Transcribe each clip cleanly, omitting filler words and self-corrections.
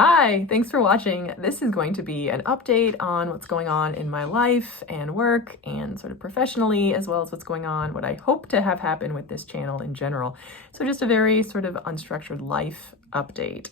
Hi, thanks for watching. This is going to be an update on what's going on in my life and work and sort of professionally, as well as what's going on, what I hope to have happen with this channel in general. So just a very sort of unstructured life update.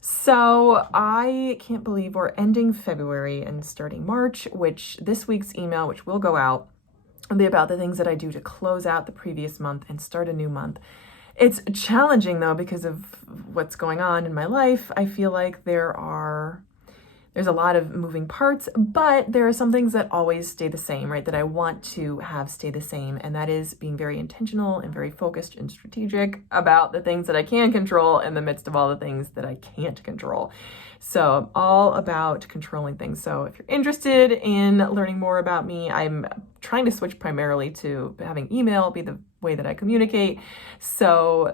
So I can't believe we're ending February and starting March, which this week's email, which will go out, will be about the things that I do to close out the previous month and start a new month. It's challenging though because of what's going on in my life. I feel like there's a lot of moving parts, but there are some things that always stay the same, right? That I want to have stay the same. And that is being very intentional and very focused and strategic about the things that I can control in the midst of all the things that I can't control. So I'm all about controlling things. So if you're interested in learning more about me, I'm trying to switch primarily to having email be the way that I communicate. So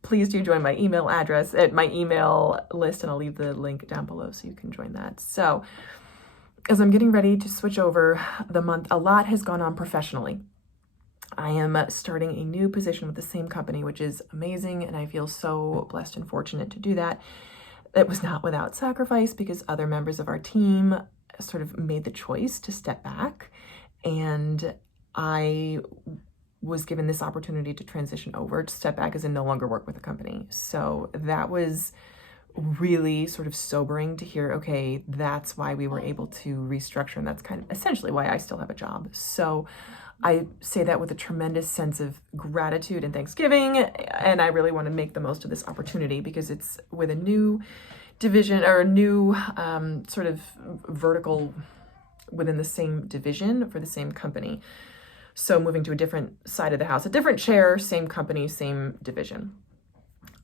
please do join my email address at my email list, and I'll leave the link down below so you can join that. So as I'm getting ready to switch over the month, a lot has gone on professionally. I am starting a new position with the same company, which is amazing, and I feel so blessed and fortunate to do that. It was not without sacrifice because other members of our team sort of made the choice to step back, and I was given this opportunity to transition over, to step back as in no longer work with the company. So that was really sort of sobering to hear, okay, that's why we were able to restructure, and that's kind of essentially why I still have a job. So I say that with a tremendous sense of gratitude and thanksgiving, and I really want to make the most of this opportunity because it's with a new division or a new sort of vertical within the same division for the same company. So moving to a different side of the house, a different chair, same company, same division.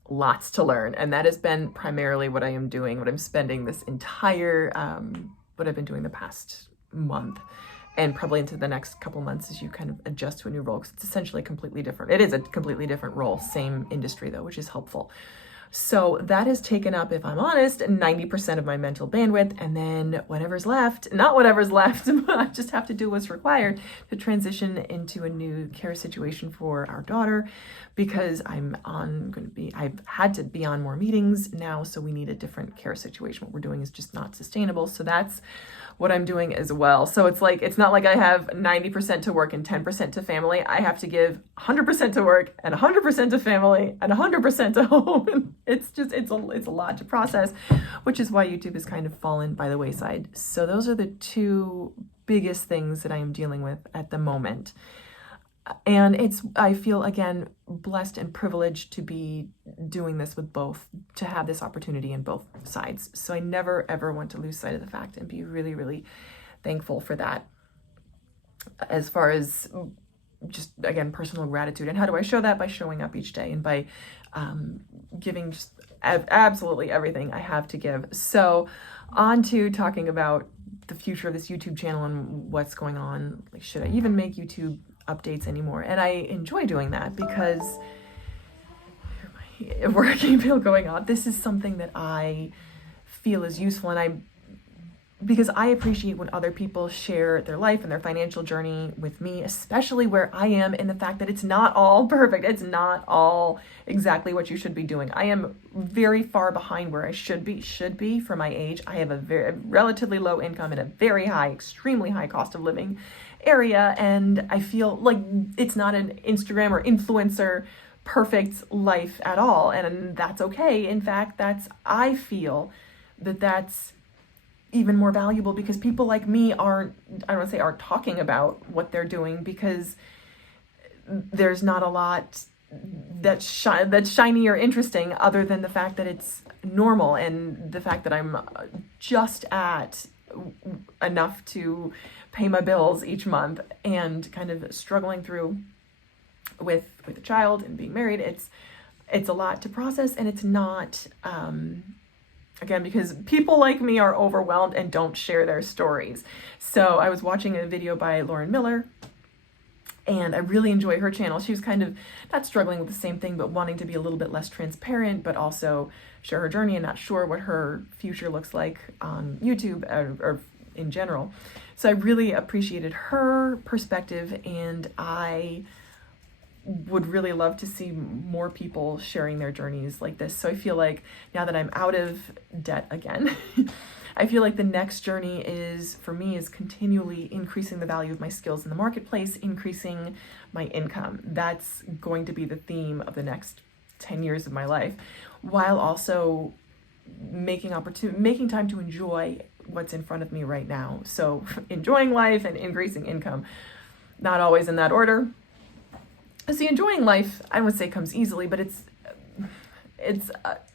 Lots to learn. And that has been primarily what I am doing, what I'm spending this entire, what I've been doing the past month and probably into the next couple months as you kind of adjust to a new role, because it's essentially completely different. It is a completely different role, same industry though, which is helpful. So that has taken up, if I'm honest, 90% of my mental bandwidth, and then whatever's left, not whatever's left, but I just have to do what's required to transition into a new care situation for our daughter, because I've had to be on more meetings now, so we need a different care situation. What we're doing is just not sustainable. So that's what I'm doing as well. So it's not like I have 90% to work and 10% to family. I have to give 100% to work and 100% to family and 100% to home. It's a lot to process, which is why YouTube has kind of fallen by the wayside. So those are the two biggest things that I am dealing with at the moment. And I feel, again, blessed and privileged to be doing this with both, to have this opportunity in both sides. So I never, ever want to lose sight of the fact and be really, really thankful for that. As far as just, again, personal gratitude. And how do I show that? By showing up each day and by giving just absolutely everything I have to give. So on to talking about the future of this YouTube channel and what's going on. Like, should I even make YouTube updates anymore? And I enjoy doing that because work email going on. This is something that I feel is useful, and because I appreciate when other people share their life and their financial journey with me, especially where I am in the fact that it's not all perfect. It's not all exactly what you should be doing. I am very far behind where I should be for my age. I have a relatively low income and a very high, extremely high cost of living area. And I feel like it's not an Instagram or influencer perfect life at all. And that's okay. In fact, I feel that's even more valuable because people like me aren't talking about what they're doing, because there's not a lot that's shiny or interesting other than the fact that it's normal and the fact that I'm just at enough to pay my bills each month and kind of struggling through with a child and being married. It's a lot to process, and it's not again, because people like me are overwhelmed and don't share their stories. So I was watching a video by Lauren Miller, and I really enjoy her channel. She was kind of not struggling with the same thing, but wanting to be a little bit less transparent, but also share her journey and not sure what her future looks like on YouTube or in general. So I really appreciated her perspective, and I would really love to see more people sharing their journeys like this. So I feel like now that I'm out of debt again, I feel like the next journey is, for me, is continually increasing the value of my skills in the marketplace, increasing my income. That's going to be the theme of the next 10 years of my life, while also making time to enjoy what's in front of me right now. So enjoying life and increasing income, not always in that order. See, enjoying life, I would say, comes easily, but it's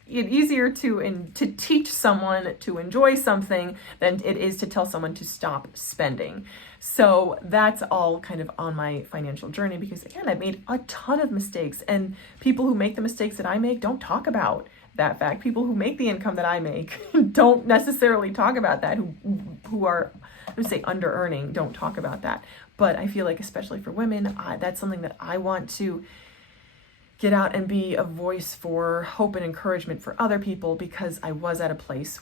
easier to teach someone to enjoy something than it is to tell someone to stop spending. So that's all kind of on my financial journey, because again, I've made a ton of mistakes, and people who make the mistakes that I make don't talk about that fact. People who make the income that I make don't necessarily talk about that, who are, I would say, under earning, don't talk about that. But I feel like, especially for women, that's something that I want to get out and be a voice for hope and encouragement for other people, because I am at a place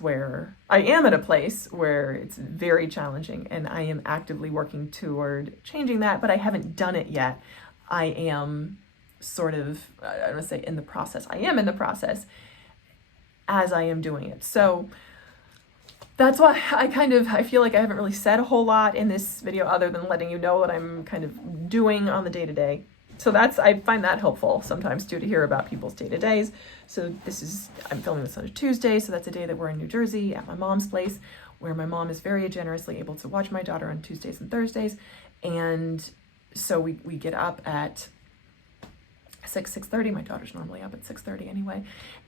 where it's very challenging, and I am actively working toward changing that, but I haven't done it yet. I am sort of, I don't want to say in the process. I am in the process as I am doing it. So that's why I feel like I haven't really said a whole lot in this video other than letting you know what I'm kind of doing on the day-to-day. So I find that helpful sometimes too, to hear about people's day-to-days. So I'm filming this on a Tuesday, so that's a day that we're in New Jersey at my mom's place, where my mom is very generously able to watch my daughter on Tuesdays and Thursdays. And so we get up at 6:30. My daughter's normally up at 6:30 anyway.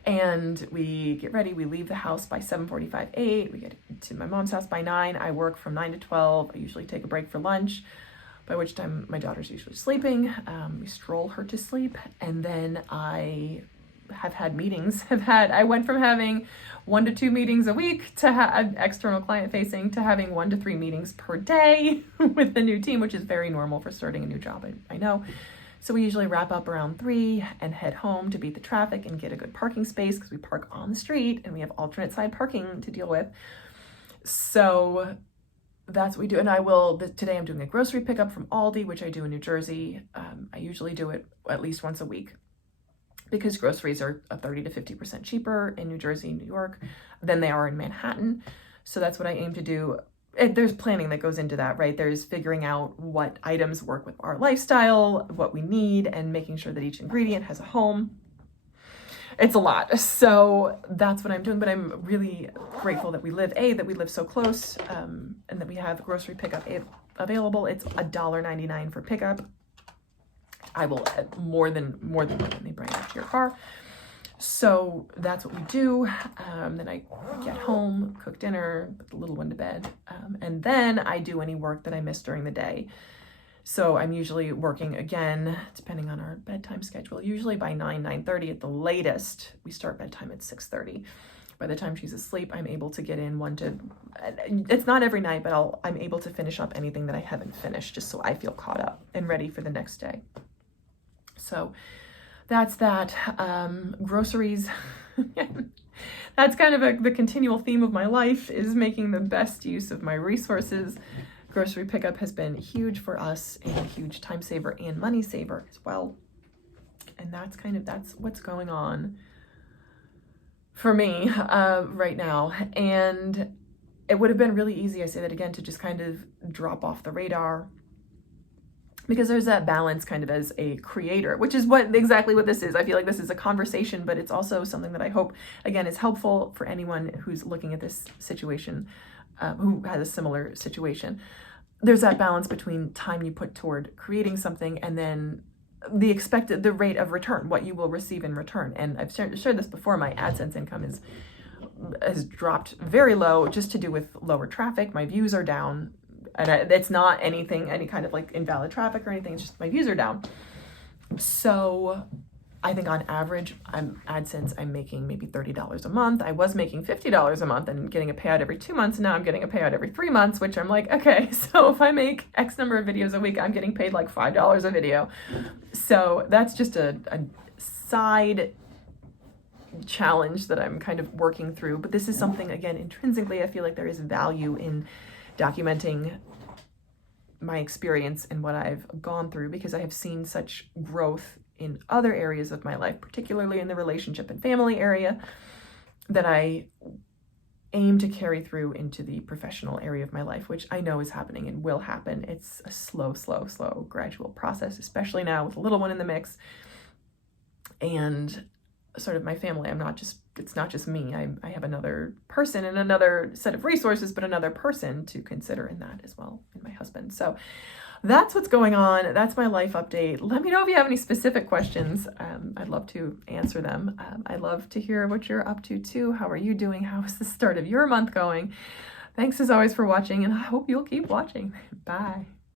And we get ready. We leave the house by 7:45, 8. We get to my mom's house by 9. I work from 9 to 12. I usually take a break for lunch, by which time my daughter's usually sleeping. We stroll her to sleep. And then I have had meetings. I went from having 1 to 2 meetings a week to external client facing, to having 1 to 3 meetings per day with the new team, which is very normal for starting a new job, I know. So we usually wrap up around 3 and head home to beat the traffic and get a good parking space, because we park on the street and we have alternate side parking to deal with. So that's what we do. And today I'm doing a grocery pickup from Aldi, which I do in New Jersey. I usually do it at least once a week, because groceries are 30 to 50% cheaper in New Jersey and New York than they are in Manhattan. So that's what I aim to do. There's planning that goes into that, right? There's figuring out what items work with our lifestyle, what we need, and making sure that each ingredient has a home. It's a lot. So that's what I'm doing, but I'm really grateful that we live so close, and that we have grocery pickup available. It's $1.99 for pickup. I will add more than they bring it to your car. So that's what we do. Then I get home, cook dinner, put the little one to bed, and then I do any work that I missed during the day. So I'm usually working again, depending on our bedtime schedule, usually by 9:30 at the latest. We start bedtime at 6:30. By the time she's asleep, I'm able to get in it's not every night, but I'm able to finish up anything that I haven't finished, just so I feel caught up and ready for the next day. So that's that. Groceries. That's kind of the continual theme of my life, is making the best use of my resources. Grocery pickup has been huge for us, and a huge time saver and money saver as well. And that's what's going on for me right now. And it would have been really easy, I say that again, to just kind of drop off the radar, because there's that balance kind of as a creator, which is exactly what this is. I feel like this is a conversation, but it's also something that I hope, again, is helpful for anyone who's looking at this situation, who has a similar situation. There's that balance between time you put toward creating something and then the rate of return, what you will receive in return. And I've shared this before. My AdSense income has dropped very low, just to do with lower traffic. My views are down. And it's not any kind of like invalid traffic or anything. It's just my views are down. So I think on average, AdSense, I'm making maybe $30 a month. I was making $50 a month and getting a payout every 2 months. And now I'm getting a payout every 3 months, which I'm like, okay, so if I make X number of videos a week, I'm getting paid like $5 a video. So that's just a side challenge that I'm kind of working through. But this is something, again, intrinsically, I feel like there is value in documenting my experience and what I've gone through, because I have seen such growth in other areas of my life, particularly in the relationship and family area, that I aim to carry through into the professional area of my life, which I know is happening and will happen. It's a slow, gradual process, especially now with a little one in the mix. And sort of my family, it's not just me. I have another person and another set of resources, but another person to consider in that as well, in my husband. So that's what's going on. That's my life update. Let me know if you have any specific questions. I'd love to answer them. I'd love to hear what you're up to too. How are you doing? How is the start of your month going? Thanks as always for watching, and I hope you'll keep watching. Bye.